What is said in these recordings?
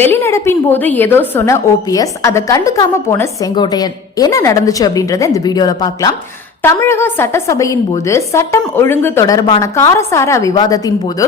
வெளிநடப்பின் போது ஏதோ சொன்ன ஓபிஎஸ் அதை கண்டுக்காம போன செங்கோட்டையன். என்ன நடந்துச்சு அப்படின்றத இந்த வீடியோல பார்க்கலாம். தமிழக சட்டசபையின் போது சட்டம் ஒழுங்கு தொடர்பான காரசார விவாதத்தின் போது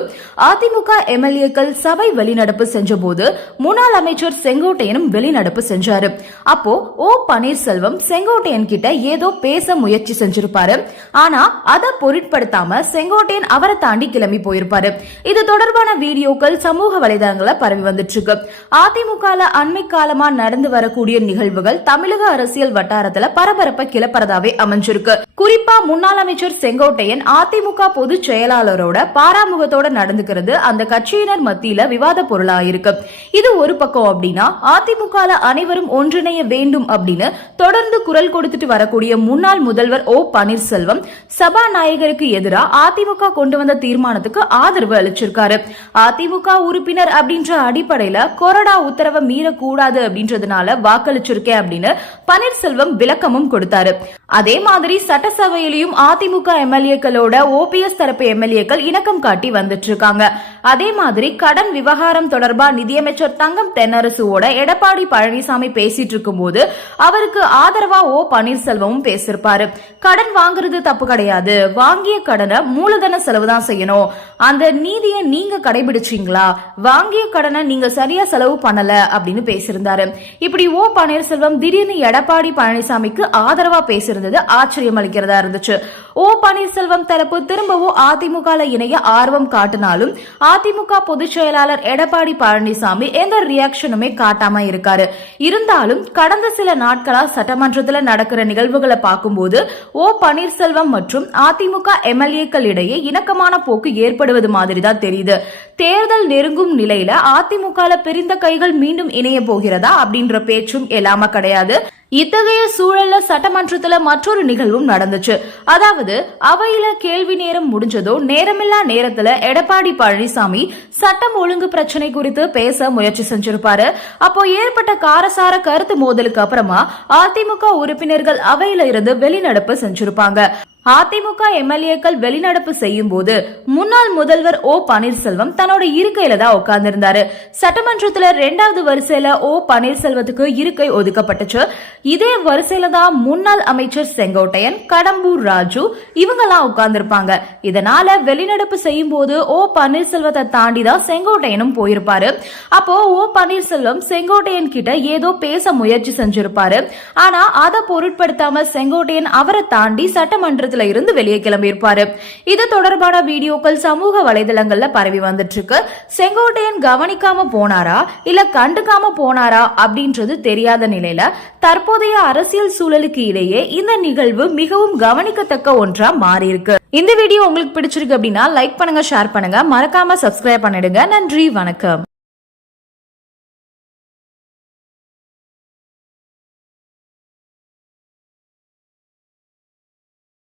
அதிமுக எம்எல்ஏக்கள் சபை வெளிநடப்பு சென்றபோது முன்னாள் அமைச்சர் செங்கோட்டையனும் வெளிநடப்பு சென்றாரு அப்போ ஓ பன்னீர்செல்வம் செங்கோட்டையன் கிட்ட ஏதோ பேச முயற்சி செஞ்சிருப்பாரு. ஆனா அதை பொருட்படுத்தாம செங்கோட்டையன் அவரை தாண்டி கிளம்பி போயிருப்பாரு. இது தொடர்பான வீடியோக்கள் சமூக வலைதளங்களை பரவி வந்துட்டு இருக்கு அதிமுக அண்மை காலமா நடந்து வரக்கூடிய நிகழ்வுகள் தமிழக அரசியல் வட்டாரத்துல பரபரப்ப கிளப்பறதாவே அமைஞ்சிருக்கு. குறிப்பா முன்னாள் அமைச்சர் செங்கோட்டையன் அதிமுக பொதுச் செயலாளரோட பாராமுகத்தோட நடந்துக்கிறது அந்த கட்சியினர் மத்தியில விவாத பொருளா இருக்கு இது ஒரு பக்கம் அப்படின்னா அதிமுக அனைவரும் ஒன்றிணைய வேண்டும் அப்படின்னு தொடர்ந்து குரல் கொடுத்துட்டு வரக்கூடிய முன்னாள் முதல்வர் ஓ பன்னீர்செல்வம் சபாநாயகருக்கு எதிராக அதிமுக கொண்டு வந்த தீர்மானத்துக்கு ஆதரவு அளிச்சிருக்காரு. அதிமுக உறுப்பினர் அப்படின்ற அடிப்படையில கொறடா உத்தரவை மீறக்கூடாது அப்படின்றதுனால வாக்களிச்சிருக்கேன் அப்படின்னு பன்னீர்செல்வம் விளக்கமும் கொடுத்தாரு. அதே மாதிரி சட்டசபையிலையும் அதிமுக எம்எல்ஏக்களோட ஓபிஎஸ் தரப்பு எம்எல்ஏக்கள் இணக்கம் காட்டி வந்துட்டு இருக்காங்க. அதே மாதிரி கடன் விவகாரம் தொடர்பா நிதியமைச்சர் தங்கம் தென்னரசுவோட எடப்பாடி பழனிசாமி பேசிட்டு இருக்கும்போது அவருக்கு ஆதரவா ஓ பன்னீர்செல்வமும் பேசியிருப்பாரு கடன் வாங்குறது தப்பு கிடையாது. வாங்கிய கடனை மூலதன செலவு தான் செய்யணும். அந்த நீதியை நீங்க கடைபிடிச்சீங்களா? வாங்கிய கடனை நீங்க சரியா செலவு பண்ணல அப்படின்னு பேசியிருந்தாரு. இப்படி ஓ பன்னீர்செல்வம் திடீர்னு எடப்பாடி பழனிசாமிக்கு ஆதரவா பேசியிருந்தது ஆச்சரியம் அளிக்கிறதா இருந்துச்சு. ஓ பன்னீர்செல்வம் தரப்பு திரும்பவும் அதிமுக இணைய ஆர்வம் காட்டினாலும் அதிமுக பொதுச் செயலாளர் எடப்பாடி பழனிசாமி எந்த ரியாக்ஷனுமே காட்டாம இருக்காரு. இருந்தாலும் கடந்த சில நாட்களா சட்டமன்றத்தில் நடக்கிற நிகழ்வுகளை பார்க்கும்போது ஓ பன்னீர்செல்வம் மற்றும் அதிமுக எம்எல்ஏக்கள் இடையே இணக்கமான போக்கு ஏற்படுவது மாதிரி தான் தெரியுது. தேர்தல் நெருங்கும் நிலையில அதிமுக பிரிந்த கைகள் மீண்டும் இணைய போகிறதா அப்படின்ற பேச்சும் எல்லாம கிடையாது. இத்தகைய சூழல்ல சட்டமன்றத்துல மற்றொரு நிகழ்வும் நடந்துச்சு. அதாவது அவையில கேள்வி நேரம் முடிஞ்சதோ நேரமில்லா நேரத்துல எடப்பாடி பழனிசாமி சட்டம் ஒழுங்கு பிரச்சனை குறித்து பேச முயற்சி செஞ்சிருப்பாரு. அப்போ ஏற்பட்ட காரசார கருத்து மோதலுக்கு அப்புறமா அதிமுக உறுப்பினர்கள் அவையில இருந்து வெளிநடப்பு செஞ்சிருப்பாங்க. அதிமுக எம்எல்ஏக்கள் வெளிநடப்பு செய்யும் போது முன்னாள் முதல்வர் ஓ பன்னீர்செல்வம் தன்னோட இருக்கையில தான் உட்கார்ந்திருந்தாரு. சட்டமன்றத்துல ரெண்டாவது வரிசையில ஓ பன்னீர்செல்வத்துக்கு இருக்கை ஒதுக்கப்பட்டுச்சு. இதே வரிசையில தான் முன்னாள் அமைச்சர் செங்கோட்டையன் கடம்பூர் ராஜு இவங்கெல்லாம் உட்கார்ந்திருப்பாங்க. இதனால வெளிநடப்பு செய்யும் போது ஓ பன்னீர்செல்வத்தை தாண்டி தான் செங்கோட்டையனும் போயிருப்பாரு. அப்போ ஓ பன்னீர்செல்வம் செங்கோட்டையன் கிட்ட ஏதோ பேச முயற்சி செஞ்சிருப்பாரு. ஆனா அதை பொருட்படுத்தாம செங்கோட்டையன் அவரை தாண்டி சட்டமன்ற இடத்துல இருந்து வெளியே கிளம்பியிருப்பாரு. இது தொடர்பான வீடியோக்கள் சமூக வலைதளங்கள்ல பரவி வந்துட்டு இருக்கு செங்கோட்டையன் கவனிக்காம போனாரா? இல்ல கண்டுக்காம போனாரா? அப்படின்றது தெரியாத நிலையில தற்போதைய அரசியல் சூழலுக்கு இடையே இந்த நிகழ்வு மிகவும் கவனிக்கத்தக்க ஒன்றா மாறியிருக்கு. இந்த வீடியோ உங்களுக்கு பிடிச்சிருக்கு அப்படின்னா லைக் பண்ணுங்க ஷேர் பண்ணுங்க. மறக்காம சப்ஸ்கிரைப் பண்ணிடுங்க. நன்றி வணக்கம்.